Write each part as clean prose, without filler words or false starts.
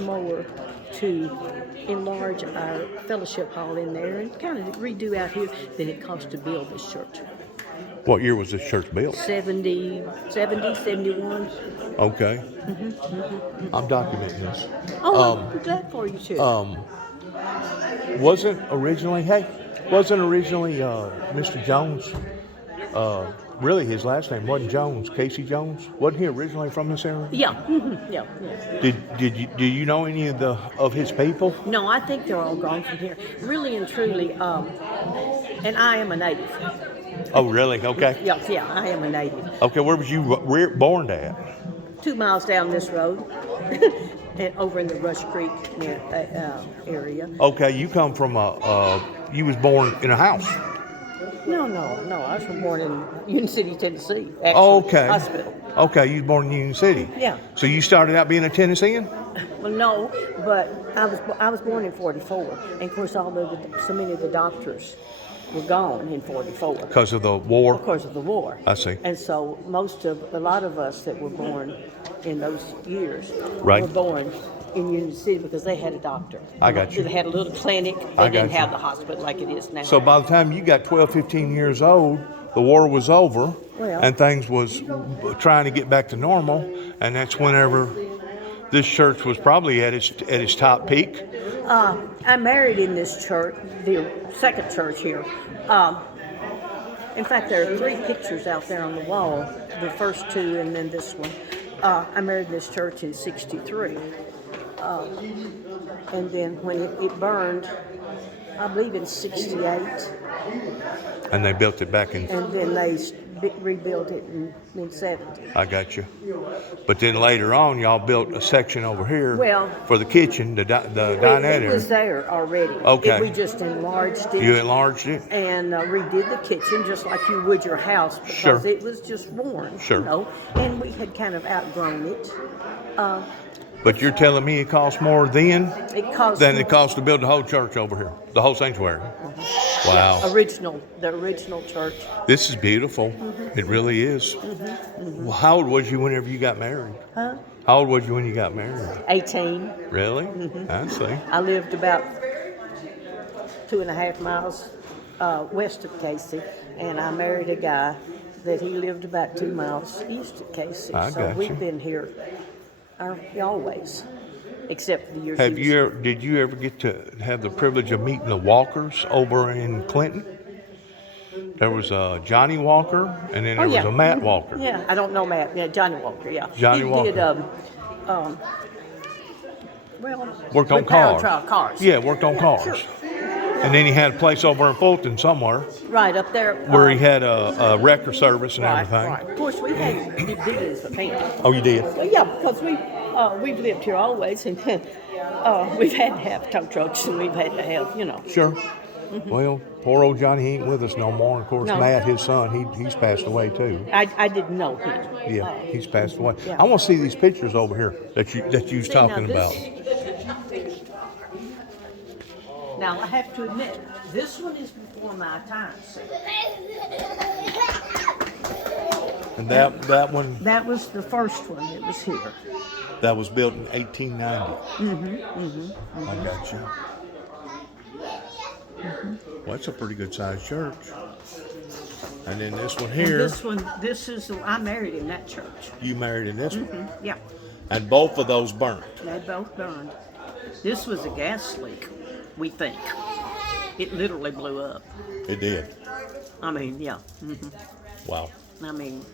more to enlarge our fellowship hall in there and kind of redo out here than it cost to build this church. What year was this church built? 71. Okay. I'm documenting this. Oh, I'm glad for you too. Wasn't originally Mr. Jones, really his last name wasn't Jones, Casey Jones? Wasn't he originally from this area? Yeah, yeah. Do you know any of his people? No, I think they're all gone from here. Really and truly, and I am a native. Oh, really? Okay. Yeah, I am a native. Okay, where was you born at? 2 miles down this road, and over in the Rush Creek area. Okay, you come from you was born in a house. No. I was born in Union City, Tennessee. Actually, Okay. Hospital. Okay, you was born in Union City. Yeah. So you started out being a Tennessean? Well, no, but I was born in 44, and of course, so many of the doctors were gone in 44 Because of the war? because of the war. I see. And so a lot of us that were born in those years Right. were born in Union City because they had a doctor. I got you. They had a little clinic. I They didn't got you. have the hospital like it is now. So by the time you got 12, 15 years old, the war was over, Well. and things was trying to get back to normal, and that's whenever this church was probably at its top peak. I married in this church, the second church here. In fact, there are 3 pictures out there on the wall, the first 2 and then this one. I married this church in 63. And then when it burned, I believe in 68, And they built it back in. and then they rebuilt it in 70. I got you. But then later on, y'all built a section over here Well, for the kitchen, the dinette It was area. there already. Okay. We just enlarged it. You enlarged it. And redid the kitchen just like you would your house because Sure. it was just worn. Sure. You know, and we had kind of outgrown it. But you're telling me it cost more then It cost than it cost to build the whole church over here, the whole sanctuary. Wow. the original church. This is beautiful. It really is. Well, how old was you whenever you got married? Huh? How old was you when you got married? 18. Really? I see. I lived about 2.5 miles west of Casey, and I married a guy that he lived about 2 miles east of Casey. I So got we've you. been here always, except for the years. Did you ever get to have the privilege of meeting the Walkers over in Clinton? There was a Johnny Walker, and then there was a Matt Walker. Yeah, I don't know Matt. Yeah, Johnny Walker. Yeah, Johnny he Walker. did. Worked on power cars. trial cars. Yeah, worked on cars. Sure. And then he had a place over in Fulton somewhere Right up there. where he had a wrecker service and Right, everything. right. Of course, we had big dealings with him. Oh, you did? Well, yeah, because we've lived here always, and we've had to have tow trucks, and we've had to have, Sure. Well, poor old Johnny he ain't with us no more. Of course, No. Matt, his son, he's passed away too. I didn't know him. Yeah, he's passed away. Yeah. I want to see these pictures over here that you was See, now talking about. Now, I have to admit, this one is before my time. So And that one that was the first one that was here. that was built in 1890. I got you. Well, that's a pretty good sized church. And then this one And here, this is, I married in that church. you married in this one. Yeah, And both of those burnt. they both burned. This was a gas leak, we think. It literally blew up. It did. I mean, yeah. Wow. I mean,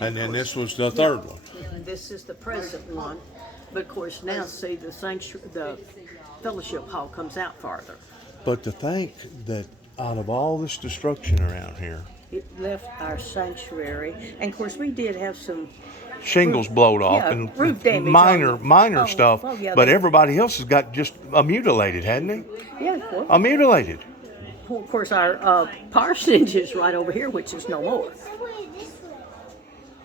And then this was the third one. this is the present one. But of course, now see the fellowship hall comes out farther. But to think that out of all this destruction around here, It left our sanctuary, and of course, we did have some shingles blowed off yeah, and roof damage minor oh, stuff, oh, yeah, but they- everybody else has got just mutilated, hadn't they? Yeah, well, Mutilated. of course, our parsonage is right over here, which is no more.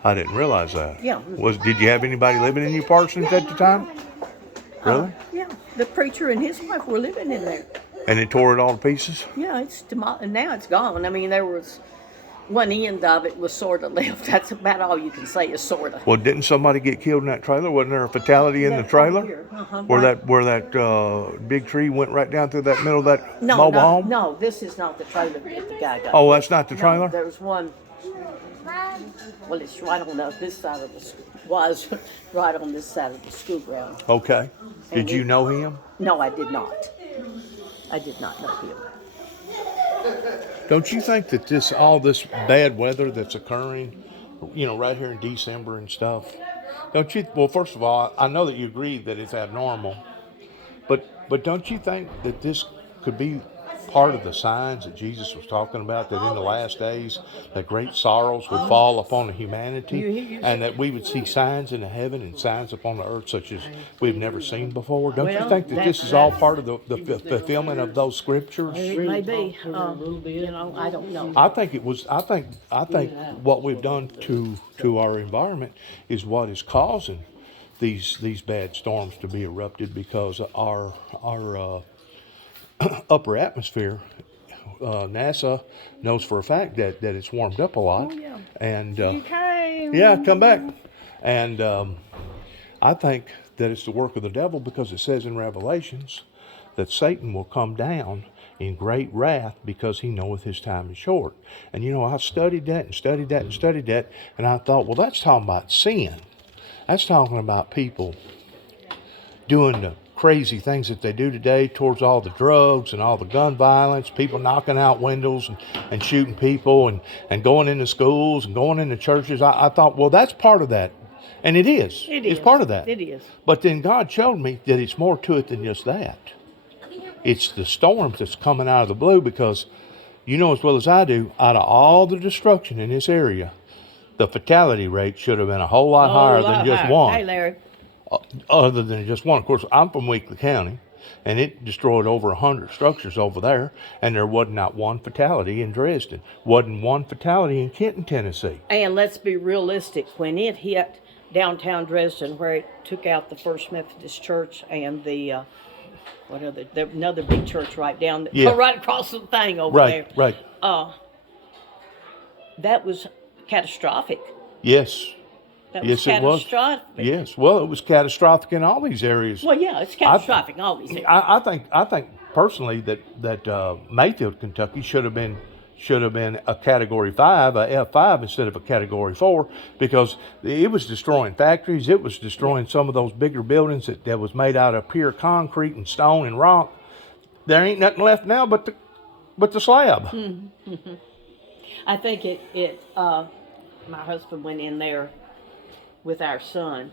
I didn't realize that. Yeah. Did you have anybody living in your parsonage at the time? Really? Yeah, the preacher and his wife were living in there. And it tore it all to pieces? Yeah, it's demolished, and now it's gone. I mean, there was one end of it was sort of left. That's about all you can say is sort of. Well, didn't somebody get killed in that trailer? Wasn't there a fatality in the trailer? Here. Where that big tree went right down through that middle of that No, mobile no, home? no, this is not the trailer that the guy got. Oh, that's not the trailer? No, there's one. Well, it's right on this side of the was right on this side of the school ground. Okay. Did And you know him? No, I did not. I did not know him. Don't you think that all this bad weather that's occurring, right here in December and stuff, don't you? Well, first of all, I know that you agree that it's abnormal, but don't you think that this could be part of the signs that Jesus was talking about, that in the last days that great sorrows would fall upon the humanity, and that we would see signs in the heaven and signs upon the earth such as we've never seen before? Don't you think that this is all part of the fulfillment of those scriptures? It may be. I don't know. I think it was. I think what we've done to our environment is what is causing these bad storms to be erupted, because our upper atmosphere, NASA knows for a fact that it's warmed up a lot. Oh, yeah. And Okay. yeah, come back. And I think that it's the work of the devil, because it says in Revelations that Satan will come down in great wrath because he knoweth his time is short. And I studied that and studied that and studied that, and I thought, well, that's talking about sin. That's talking about people doing the crazy things that they do today towards all the drugs and all the gun violence, people knocking out windows and shooting people and going into schools and going into churches. I thought, well, that's part of that. And it is. It's part of that. It is. But then God showed me that it's more to it than just that. It's the storms that's coming out of the blue, because you know as well as I do, out of all the destruction in this area, the fatality rate should have been a whole lot higher than just one. Hey, Larry. Other than just one. Of course, I'm from Weakley County, and it destroyed over 100 structures over there, and there wasn't not one fatality in Dresden. Wasn't one fatality in Kenton, Tennessee. And let's be realistic. When it hit downtown Dresden, where it took out the First Methodist Church and the another big church right down, right across the thing over there. Right. That was catastrophic. Yes. That was catastrophic. Yes. Well, it was catastrophic in all these areas. Well, yeah, it's catastrophic in all these areas. I think personally that Mayfield, Kentucky should have been a Category 5, a F5 instead of a Category 4, because it was destroying factories. It was destroying some of those bigger buildings that was made out of pure concrete and stone and rock. There ain't nothing left now but the slab. Mm-hmm. I think my husband went in there with our son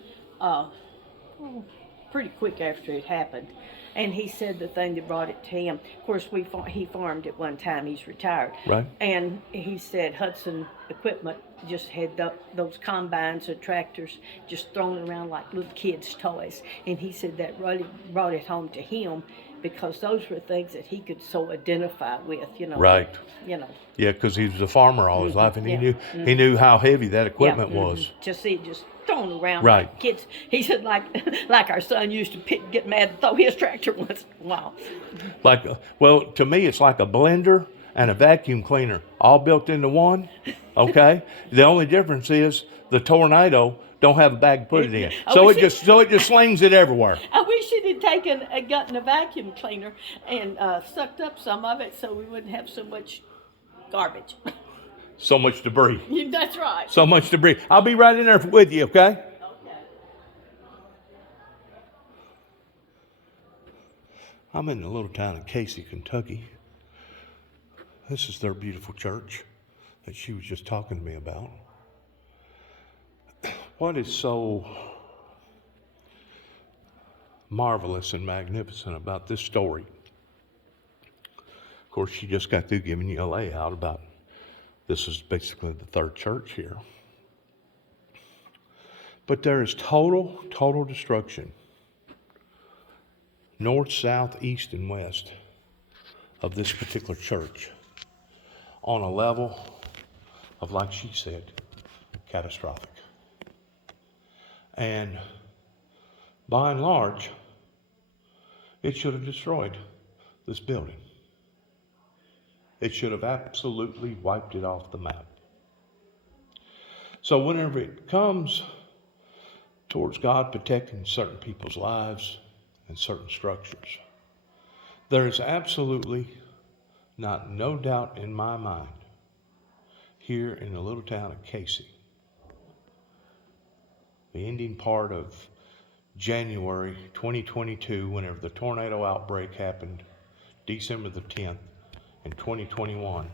pretty quick after it happened. And he said the thing that brought it to him, of course, he farmed at one time, he's retired. Right. And he said Hudson Equipment just had those combines and tractors just thrown around like little kids' toys. And he said that really brought it home to him, because those were things that he could so identify with, Right. Yeah, because he was a farmer all his life, and he knew how heavy that equipment was. Just thrown around right. Like kids. He said like our son used to get mad and throw his tractor once in a while. To me, it's like a blender and a vacuum cleaner all built into one. Okay. The only difference is the tornado don't have a bag to put it in, so it just slings it everywhere. I wish it had gotten a vacuum cleaner and sucked up some of it, so we wouldn't have so much garbage. So much debris. That's right. So much debris. I'll be right in there with you, okay? Okay. I'm in the little town of Casey, Kentucky. This is their beautiful church that she was just talking to me about. What is so marvelous and magnificent about this story? Of course, she just got through giving you a layout about this is basically the third church here. But there is total destruction, north, south, east, and west of this particular church, on a level of, like she said, catastrophic. And by and large, it should have destroyed this building. It should have absolutely wiped it off the map. So whenever it comes towards God protecting certain people's lives and certain structures, there is absolutely no doubt in my mind here in the little town of Casey, the ending part of January 2022, whenever the tornado outbreak happened, December the 10th in 2021,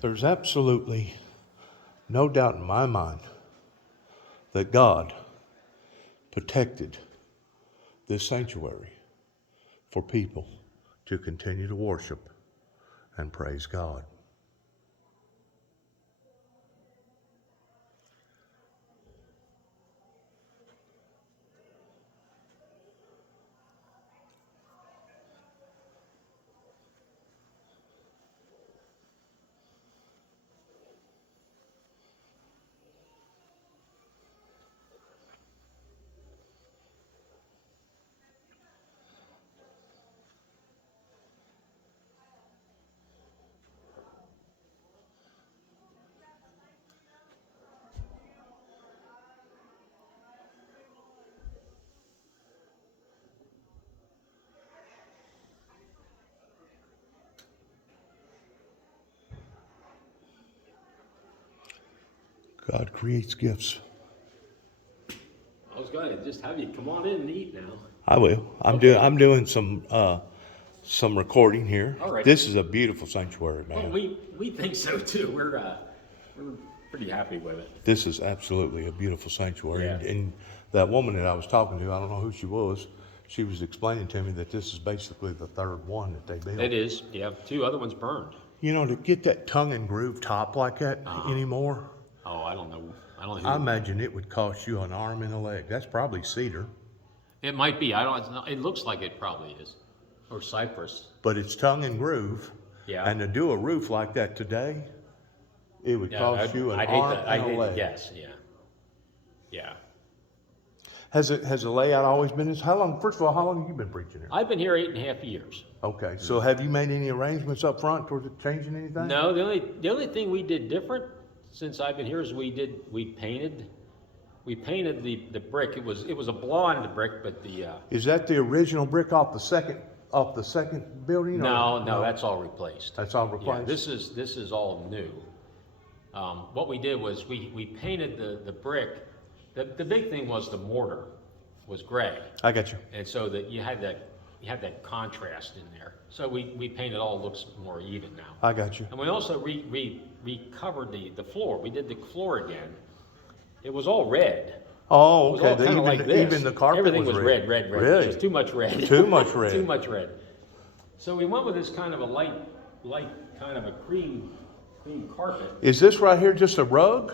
there's absolutely no doubt in my mind that God protected this sanctuary for people to continue to worship and praise God. God creates gifts. I was going to just have you come on in and eat now. I will. I'm doing some recording here. All right. This is a beautiful sanctuary, man. Well, we think so too. We're pretty happy with it. This is absolutely a beautiful sanctuary. Yeah. And that woman that I was talking to, I don't know who she was explaining to me that this is basically the third one that they built. It is. Yeah, 2 other ones burned. You know, to get that tongue and groove top like that anymore, Oh, I don't know. I imagine it would cost you an arm and a leg. That's probably cedar, It might be. I don't. It looks like it probably is, or cypress. but it's tongue and groove. Yeah. And to do a roof like that today, it would cost you an arm and a I'd hate leg. to guess. Yeah. Yeah. Has the layout always been this? How long? First of all, how long have you been preaching here? I've been here 8.5 years. Okay, so have you made any arrangements up front towards it changing anything? No, the only thing we did different since I've been here is we painted the brick. It was a blonde brick, but the Is that the original brick off the second building? no, that's all replaced. That's all Yeah, replaced. this is all new. What we did was we painted the brick. The big thing was the mortar was gray, I got you. and so that you had that contrast in there. So we painted all looks more even now. I got you. And we also recovered the floor. We did the floor again. It was all red. Oh, It was okay. all kind of like this. Even the carpet Everything was was red. Really? It was too much red. Too much red. Too much red. So we went with this kind of a light kind of a cream carpet. Is this right here just a rug?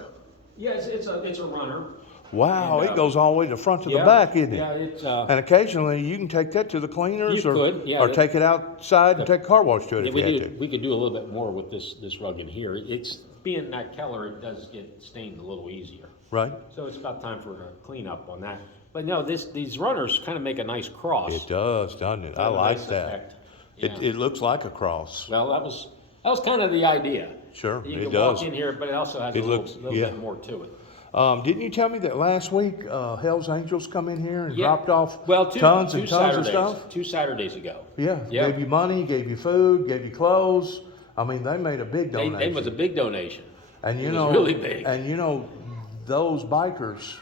Yes, it's a runner. Wow, And, it goes all the way to the front to yeah, the back, isn't it? yeah, it's, and occasionally you can take that to the cleaners, You or could, yeah. or take it outside and take a car wash to it Yeah, if you had to. we could do a little bit more with this rug in here. It's being that color, it does get stained a little easier. Right? So it's about time for a cleanup on that. But no, these runners kind of make a nice cross. It does, doesn't it? I a like nice that. effect. It Yeah. it looks like a cross. Well, that was kind of the idea. Sure, You it can does. walk in here, but it also has It a looks- little yeah. bit more to it. Didn't you tell me that last week Hell's Angels come in here and Yeah. dropped off Well, tons two and tons Saturdays, of stuff? 2 Saturdays ago. Yeah, Yeah. gave you money, gave you food, gave you clothes. I mean, they made a big donation. It was a big donation. And you It was know, really big. And you know, those bikers,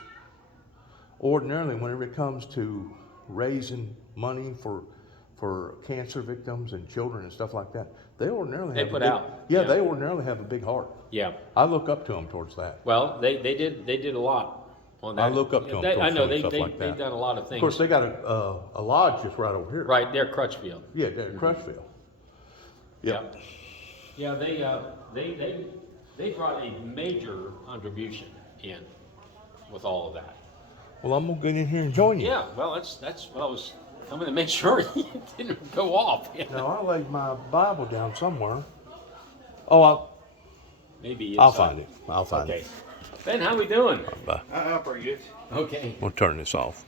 ordinarily, whenever it comes to raising money for cancer victims and children and stuff like that, they ordinarily have put a big, out. Yeah, Yeah. they ordinarily have a big heart. Yeah. I look up to them towards that. Well, they did a lot on that. I look up to them I towards know doing stuff like that. they've done a lot of Of things. course, they got a lodge just right over here. Right there, Crutchfield. Yeah, they're in Crutchville. Yeah. Yeah, they brought a major contribution in with all of that. Well, I'm gonna get in here and join you. Yeah, well, that's what I was coming to make sure it didn't go off. Now I laid my Bible down somewhere. Oh, Maybe I'll it's, find it. I'll find Okay. it. Ben, how we doing? Bye. Pretty good. Okay. We'll turn this off.